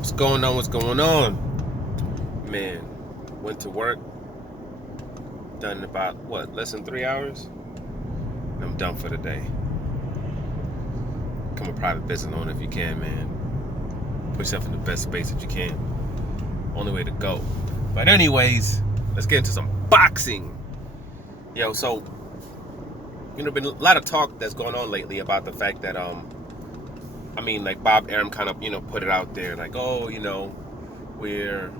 What's going on? What's going on? Man, went to work, done in about, less than 3 hours? I'm done for the day. Become a private business owner if you can, man. Put yourself in the best space that you can. Only way to go. But anyways, let's get into some boxing. Yo, so, been a lot of talk that's going on lately about the fact that, like Bob Arum kind of, put it out there, like, oh, we're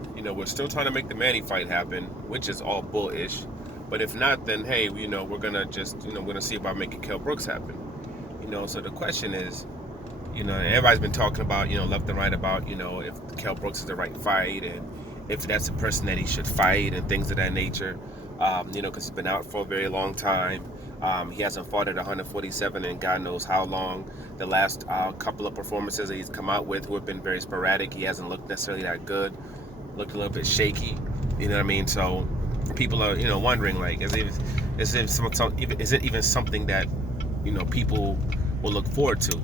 still trying to make the Manny fight happen, which is all bullish. But if not, then hey, we're gonna just, we're gonna see about making Kell Brooks happen. So the question is, everybody's been talking about, left and right about, if Kell Brooks is the right fight and if that's the person that he should fight and things of that nature. Because he's been out for a very long time. He hasn't fought at 147 in God knows how long. The last couple of performances that he's come out with have been very sporadic. He hasn't looked necessarily that good. Looked a little bit shaky. You know what I mean? So people are, wondering, like, is it even something that, people will look forward to?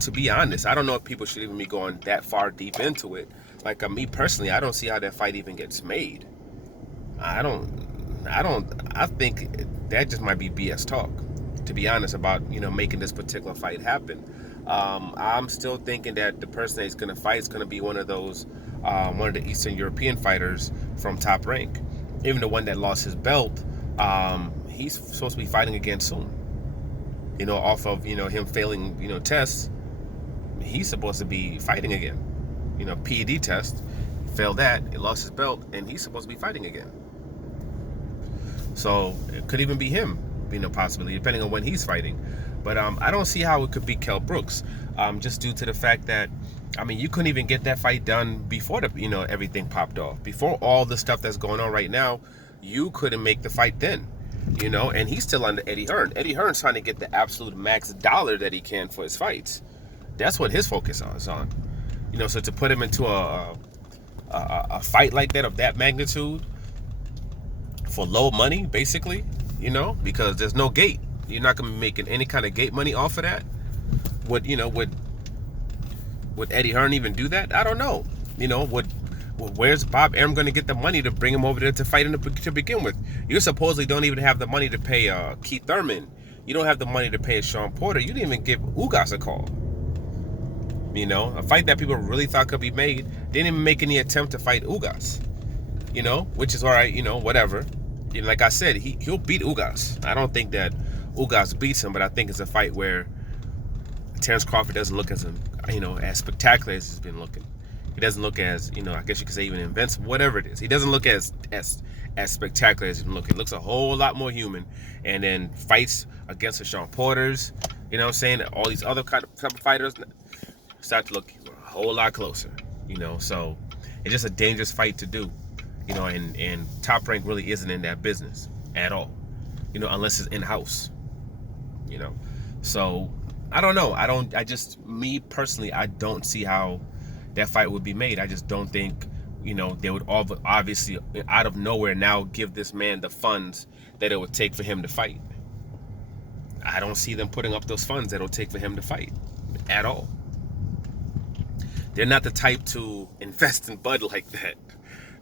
To be honest, I don't know if people should even be going that far deep into it. Like, me personally, I don't see how that fight even gets made. I think that just might be BS talk, to be honest, about, making this particular fight happen. I'm still thinking that the person that he's going to fight is going to be one of the Eastern European fighters from Top Rank. Even the one that lost his belt, he's supposed to be fighting again soon. Off of, him failing, tests, he's supposed to be fighting again. PED test, failed that, he lost his belt, and he's supposed to be fighting again. So it could even be him, possibly, depending on when he's fighting. But I don't see how it could be Kell Brooks, just due to the fact that, you couldn't even get that fight done before everything popped off. Before all the stuff that's going on right now, you couldn't make the fight then, and he's still under Eddie Hearn. Eddie Hearn's trying to get the absolute max dollar that he can for his fights. That's what his focus is on. So to put him into a fight like that, of that magnitude, for low money, basically, because there's no gate. You're not going to be making any kind of gate money off of that. Would Eddie Hearn even do that? I don't know. Where's Bob Arum going to get the money to bring him over there to fight to begin with? You supposedly don't even have the money to pay Keith Thurman. You don't have the money to pay Sean Porter. You didn't even give Ugas a call. A fight that people really thought could be made. Didn't even make any attempt to fight Ugas. Which is all right, whatever. Like I said, he'll beat Ugas. I don't think that Ugas beats him, but I think it's a fight where Terrence Crawford doesn't look as spectacular as he's been looking. He doesn't look as, I guess you could say even invincible, whatever it is. He doesn't look as spectacular as he's been looking. He looks a whole lot more human. And then fights against the Sean Porters, all these other type of fighters start to look a whole lot closer, So it's just a dangerous fight to do. And Top Rank really isn't in that business at all, unless it's in-house, So I don't know. Me personally, I don't see how that fight would be made. I just don't think, they would obviously out of nowhere now give this man the funds that it would take for him to fight. I don't see them putting up those funds that it'll take for him to fight at all. They're not the type to invest in Bud like that.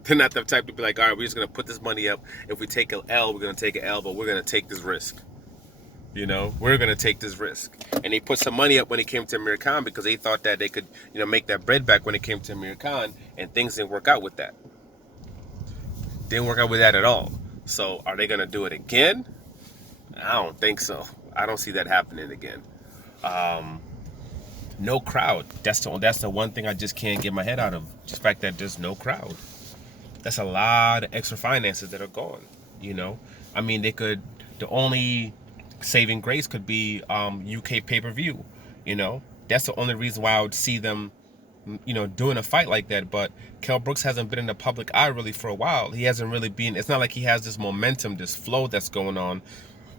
They're not the type to be like, all right, we're just going to put this money up. If we take an L, we're going to take an L, but we're going to take this risk. We're going to take this risk. And they put some money up when it came to Amir Khan because they thought that they could, make that bread back when it came to Amir Khan, and things didn't work out with that. Didn't work out with that at all. So are they going to do it again? I don't think so. I don't see that happening again. No crowd. That's the one thing I just can't get my head out of. Just the fact that there's no crowd. That's a lot of extra finances that are gone. The only saving grace could be UK pay-per-view. That's the only reason why I would see them, doing a fight like that. But Kell Brooks hasn't been in the public eye really for a while. He hasn't really been. It's not like he has this momentum, this flow that's going on,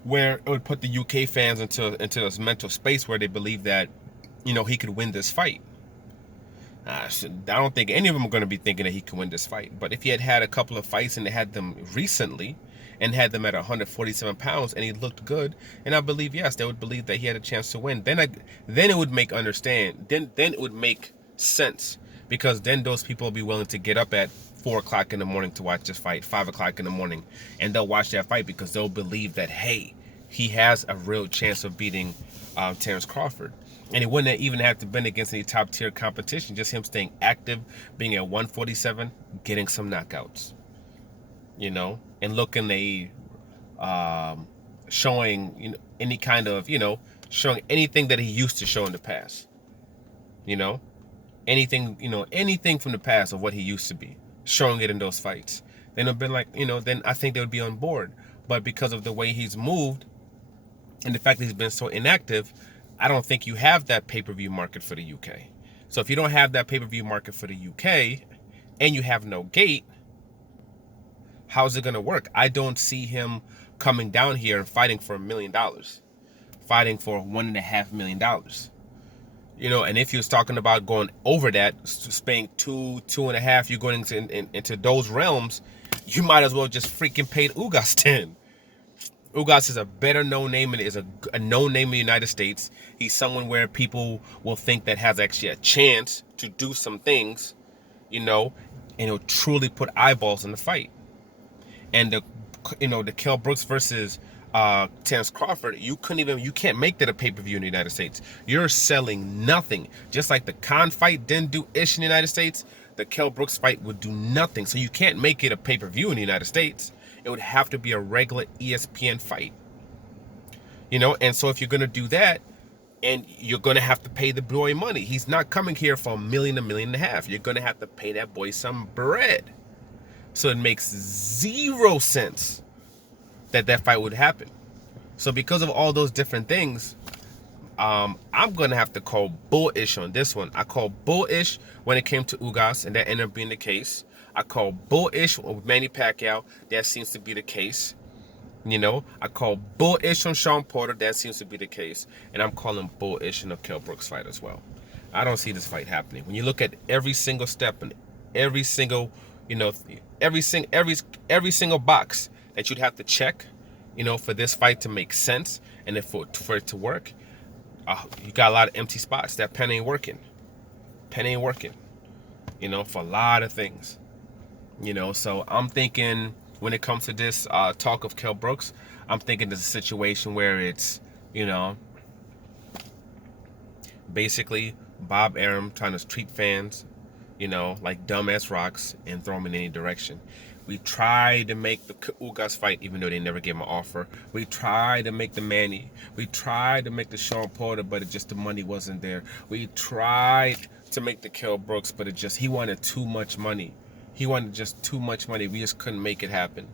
where it would put the UK fans into this mental space where they believe that, he could win this fight. I don't think any of them are going to be thinking that he can win this fight. But if he had a couple of fights and they had them recently and had them at 147 pounds and he looked good, and I believe, yes, they would believe that he had a chance to win. Then it would make sense, because then those people will be willing to get up at 4 o'clock in the morning to watch this fight, 5 o'clock in the morning, and they'll watch that fight because they'll believe that, hey, he has a real chance of beating Terence Crawford. And it wouldn't even have to been against any top tier competition, just him staying active, being at 147, getting some knockouts, and looking showing any kind of showing anything that he used to show in the past, anything from the past of what he used to be, showing it in those fights. Then it'd been like, then I think they would be on board. But because of the way he's moved and the fact that he's been so inactive, I don't think you have that pay-per-view market for the UK. So if you don't have that pay-per-view market for the UK and you have no gate, how's it going to work? I don't see him coming down here and fighting for $1 million, fighting for $1.5 million. And if he was talking about going over that, spending 2.5, you're going into those realms, you might as well just freaking pay Ugas 10. Ugas is a better known name and is a known name in the United States. He's someone where people will think that has actually a chance to do some things, and he'll truly put eyeballs in the fight. And the Kell Brooks versus Terence Crawford, you can't make that a pay-per-view in the United States. You're selling nothing. Just like the Khan fight didn't do ish in the United States, the Kell Brooks fight would do nothing. So you can't make it a pay-per-view in the United States. It would have to be a regular ESPN fight. And so if you're going to do that, and you're going to have to pay the boy money. He's not coming here for $1 million, $1.5 million. You're going to have to pay that boy some bread. So it makes zero sense that fight would happen. So because of all those different things, I'm going to have to call bullish on this one. I call bullish when it came to Ugas, and that ended up being the case. I call bullish with Manny Pacquiao. That seems to be the case. I call bullish on Sean Porter. That seems to be the case. And I'm calling bullish in the Kell Brooks fight as well. I don't see this fight happening. When you look at every single step and every single, every single box that you'd have to check, for this fight to make sense and for it to work, you got a lot of empty spots. That pen ain't working. For a lot of things. So I'm thinking when it comes to this talk of Kell Brooks, I'm thinking there's a situation where it's, basically Bob Arum trying to treat fans, like dumbass rocks and throw them in any direction. We tried to make the Ugas fight, even though they never gave him an offer. We tried to make the Manny. We tried to make the Sean Porter, but the money wasn't there. We tried to make the Kell Brooks, but he wanted too much money. He wanted just too much money. We just couldn't make it happen.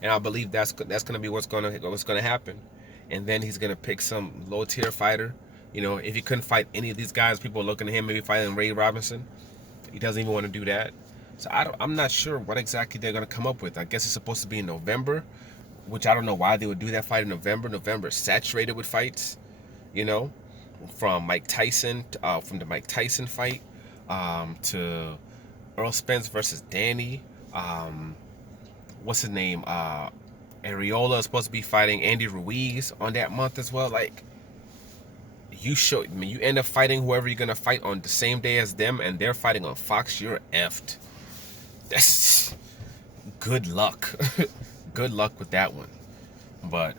And I believe that's going to be what's going to happen. And then he's going to pick some low tier fighter. If he couldn't fight any of these guys, people are looking at him maybe fighting Ray Robinson. He doesn't even want to do that. So I'm not sure what exactly they're going to come up with. I guess it's supposed to be in November, which I don't know why they would do that fight in November. November is saturated with fights, from Mike Tyson, from the Mike Tyson fight, to Earl Spence versus Danny. What's his name? Areola is supposed to be fighting Andy Ruiz on that month as well. Like, you end up fighting whoever you're going to fight on the same day as them, and they're fighting on Fox, you're effed. That's good luck. Good luck with that one. But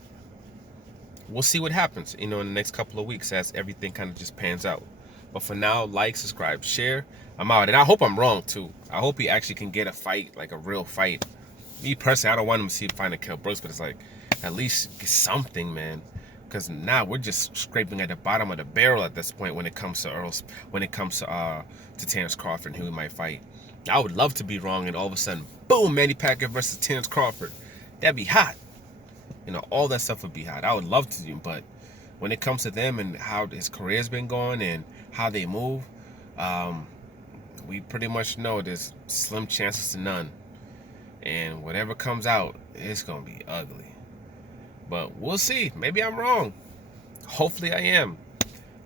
we'll see what happens, in the next couple of weeks as everything kind of just pans out. But for now, like, subscribe, share. I'm out. And I hope I'm wrong, too. I hope he actually can get a fight, like a real fight. Me personally, I don't want him to find a Kell Brooks, but it's like, at least get something, man. Because now we're just scraping at the bottom of the barrel at this point when it comes to Terence Crawford and who he might fight. I would love to be wrong and all of a sudden, boom, Manny Pacquiao versus Terence Crawford. That'd be hot. All that stuff would be hot. I would love to do, but when it comes to them and how his career's been going and how they move, we pretty much know there's slim chances to none. And whatever comes out, it's going to be ugly. But we'll see. Maybe I'm wrong. Hopefully I am.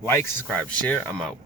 Like, subscribe, share. I'm out.